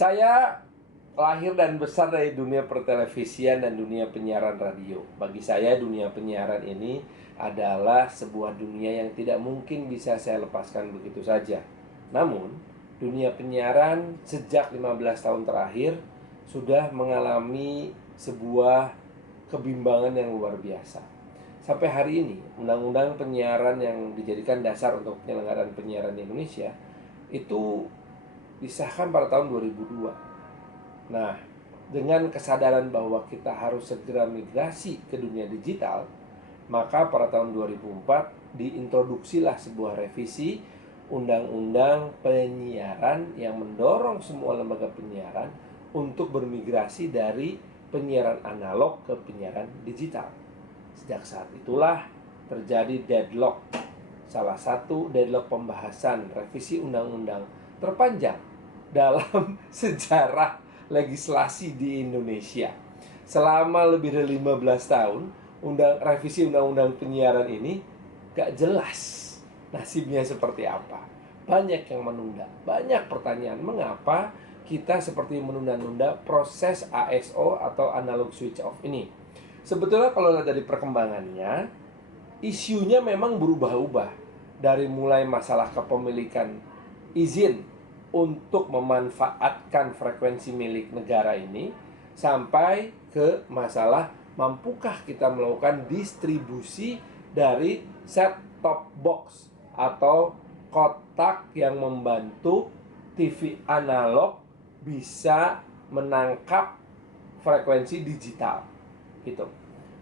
Saya lahir dan besar dari dunia pertelevisian dan dunia penyiaran radio. Bagi saya dunia penyiaran ini adalah sebuah dunia yang tidak mungkin bisa saya lepaskan begitu saja. Namun, dunia penyiaran sejak 15 tahun terakhir sudah mengalami sebuah kebimbangan yang luar biasa. Sampai hari ini, undang-undang penyiaran yang dijadikan dasar untuk penyelenggaraan penyiaran di Indonesia itu disahkan pada tahun 2002. Nah, dengan kesadaran bahwa kita harus segera migrasi ke dunia digital, maka pada tahun 2004 diintroduksilah sebuah revisi Undang-Undang Penyiaran yang mendorong semua lembaga penyiaran untuk bermigrasi dari penyiaran analog ke penyiaran digital. Sejak saat itulah terjadi deadlock, salah satu deadlock pembahasan revisi undang-undang terpanjang dalam sejarah legislasi di Indonesia. Selama lebih dari 15 tahun, revisi undang-undang penyiaran ini gak jelas nasibnya seperti apa. Banyak yang menunda, banyak pertanyaan mengapa kita seperti menunda-nunda proses ASO atau analog switch off ini. Sebetulnya kalau lihat dari perkembangannya, isunya memang berubah-ubah. Dari mulai masalah kepemilikan izin untuk memanfaatkan frekuensi milik negara ini, sampai ke masalah mampukah kita melakukan distribusi dari set-top box atau kotak yang membantu TV analog bisa menangkap frekuensi digital gitu.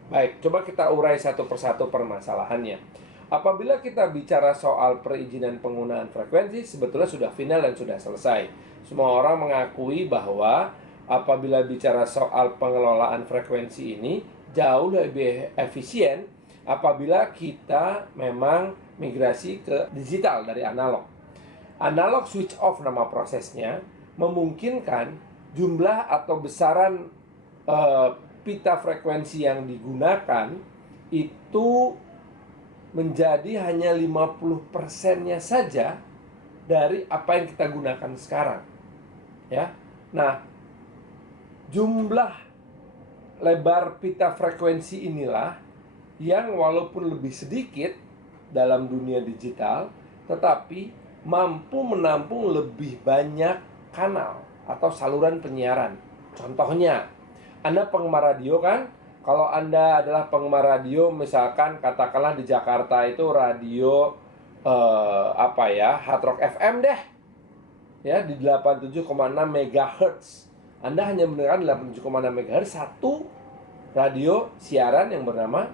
Baik, coba kita urai satu persatu permasalahannya. Apabila kita bicara soal perizinan penggunaan frekuensi, sebetulnya sudah final dan sudah selesai. Semua orang mengakui bahwa apabila bicara soal pengelolaan frekuensi ini jauh lebih efisien apabila kita memang migrasi ke digital dari analog. Analog switch off nama prosesnya memungkinkan jumlah atau besaran pita frekuensi yang digunakan itu menjadi hanya 50%-nya saja dari apa yang kita gunakan sekarang. Ya. Nah, jumlah lebar pita frekuensi inilah yang walaupun lebih sedikit dalam dunia digital, tetapi mampu menampung lebih banyak kanal atau saluran penyiaran. Contohnya, Anda penggemar radio kan? Kalau Anda adalah penggemar radio, misalkan katakanlah di Jakarta itu radio Hard Rock FM deh. Ya, di 87,6 MHz. Anda hanya mendengarkan 87,6 MHz satu radio siaran yang bernama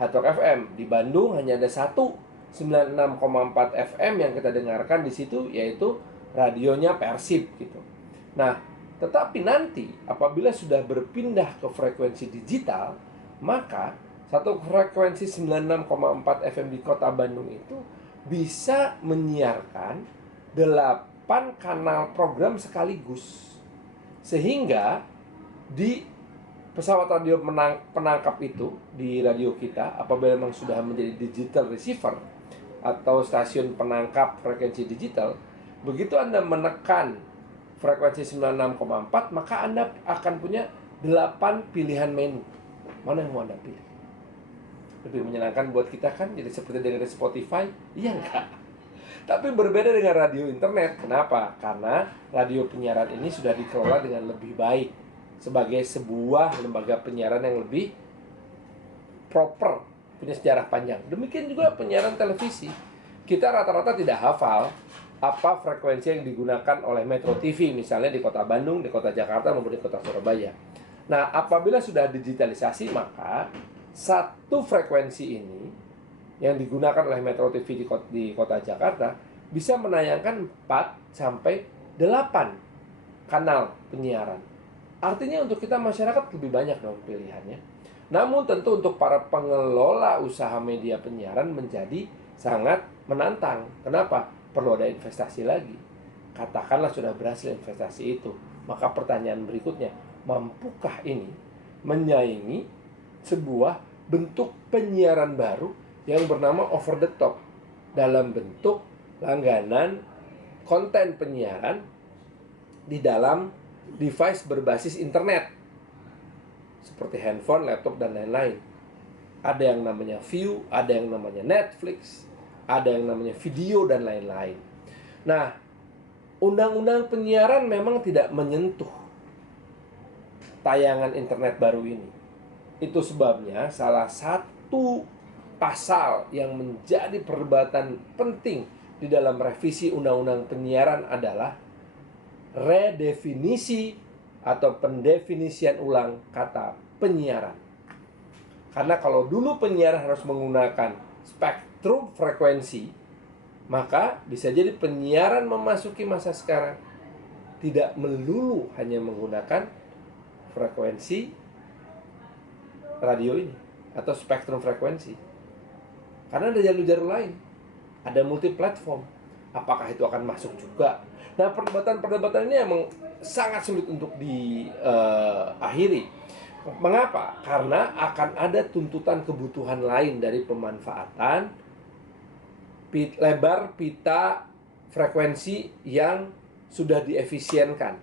Hard Rock FM. Di Bandung hanya ada satu 96,4 FM yang kita dengarkan di situ, yaitu radionya Persib gitu. Nah, tetapi nanti apabila sudah berpindah ke frekuensi digital, maka satu frekuensi 96,4 FM di kota Bandung itu bisa menyiarkan 8 kanal program sekaligus. Sehingga di pesawat radio penangkap itu, di radio kita, apabila memang sudah menjadi digital receiver atau stasiun penangkap frekuensi digital, begitu Anda menekan frekuensi 96,4, maka Anda akan punya 8 pilihan menu. Mana yang mau Anda pilih? Lebih menyenangkan buat kita kan, jadi seperti dengan Spotify? Iya enggak? Tapi berbeda dengan radio internet. Kenapa? Karena radio penyiaran ini sudah dikelola dengan lebih baik sebagai sebuah lembaga penyiaran yang lebih proper, punya sejarah panjang. Demikian juga penyiaran televisi. Kita rata-rata tidak hafal apa frekuensi yang digunakan oleh Metro TV, misalnya di kota Bandung, di kota Jakarta, maupun di kota Surabaya. Nah, apabila sudah digitalisasi, maka satu frekuensi ini yang digunakan oleh Metro TV di kota Jakarta bisa menayangkan 4 sampai 8 kanal penyiaran. Artinya untuk kita masyarakat lebih banyak dong pilihannya. Namun tentu untuk para pengelola usaha media penyiaran menjadi sangat menantang. Kenapa? Perlu ada investasi lagi. Katakanlah sudah berhasil investasi itu, maka pertanyaan berikutnya, mampukah ini menyaingi sebuah bentuk penyiaran baru yang bernama over the top dalam bentuk langganan konten penyiaran di dalam device berbasis internet seperti handphone, laptop, dan lain-lain. Ada yang namanya view, ada yang namanya Netflix, ada yang namanya video, dan lain-lain. Nah, undang-undang penyiaran memang tidak menyentuh tayangan internet baru ini. Itu sebabnya salah satu pasal yang menjadi perdebatan penting di dalam revisi undang-undang penyiaran adalah redefinisi atau pendefinisian ulang kata penyiaran. Karena kalau dulu penyiaran harus menggunakan spektrum frekuensi, maka bisa jadi penyiaran memasuki masa sekarang tidak melulu hanya menggunakan frekuensi radio ini atau spektrum frekuensi. Karena ada jalur-jalur lain, ada multi platform. Apakah itu akan masuk juga? Nah, perdebatan-perdebatan ini emang sangat sulit untuk diakhiri. Mengapa? Karena akan ada tuntutan kebutuhan lain dari pemanfaatan lebar pita frekuensi yang sudah diefisienkan.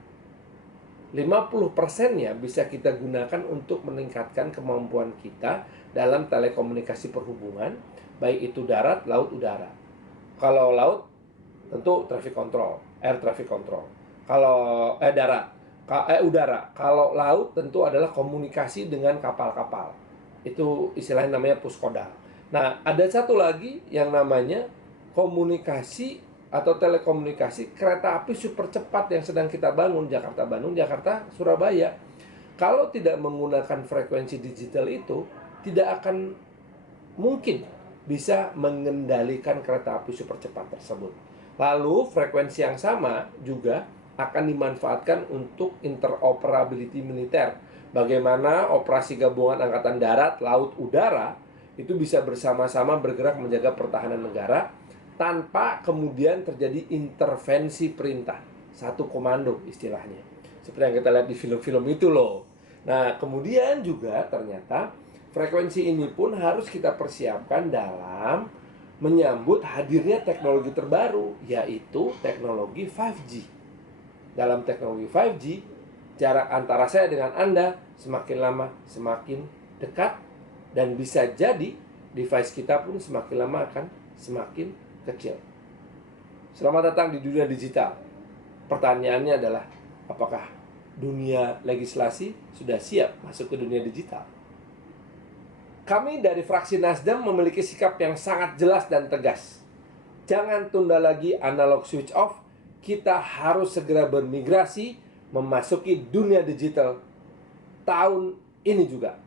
50%-nya bisa kita gunakan untuk meningkatkan kemampuan kita dalam telekomunikasi perhubungan, baik itu darat, laut, udara. Kalau laut, tentu traffic control, air traffic control. Kalau darat, udara. Kalau laut, tentu adalah komunikasi dengan kapal-kapal. Itu istilahnya namanya puskodal. Nah, ada satu lagi yang namanya komunikasi atau telekomunikasi kereta api super cepat yang sedang kita bangun, Jakarta-Bandung, Jakarta-Surabaya. Kalau tidak menggunakan frekuensi digital itu, tidak akan mungkin bisa mengendalikan kereta api super cepat tersebut. Lalu frekuensi yang sama juga akan dimanfaatkan untuk interoperability militer. Bagaimana operasi gabungan angkatan darat, laut, udara itu bisa bersama-sama bergerak menjaga pertahanan negara tanpa kemudian terjadi intervensi perintah. Satu komando istilahnya. Seperti yang kita lihat di film-film itu loh. Nah, kemudian juga ternyata frekuensi ini pun harus kita persiapkan dalam menyambut hadirnya teknologi terbaru, yaitu teknologi 5G. Dalam teknologi 5G, jarak antara saya dengan Anda semakin lama semakin dekat, dan bisa jadi device kita pun semakin lama akan semakin kecil. Selamat datang di dunia digital. Pertanyaannya adalah, apakah dunia legislasi sudah siap masuk ke dunia digital? Kami dari fraksi Nasdem memiliki sikap yang sangat jelas dan tegas. Jangan tunda lagi analog switch off. Kita harus segera bermigrasi memasuki dunia digital tahun ini juga.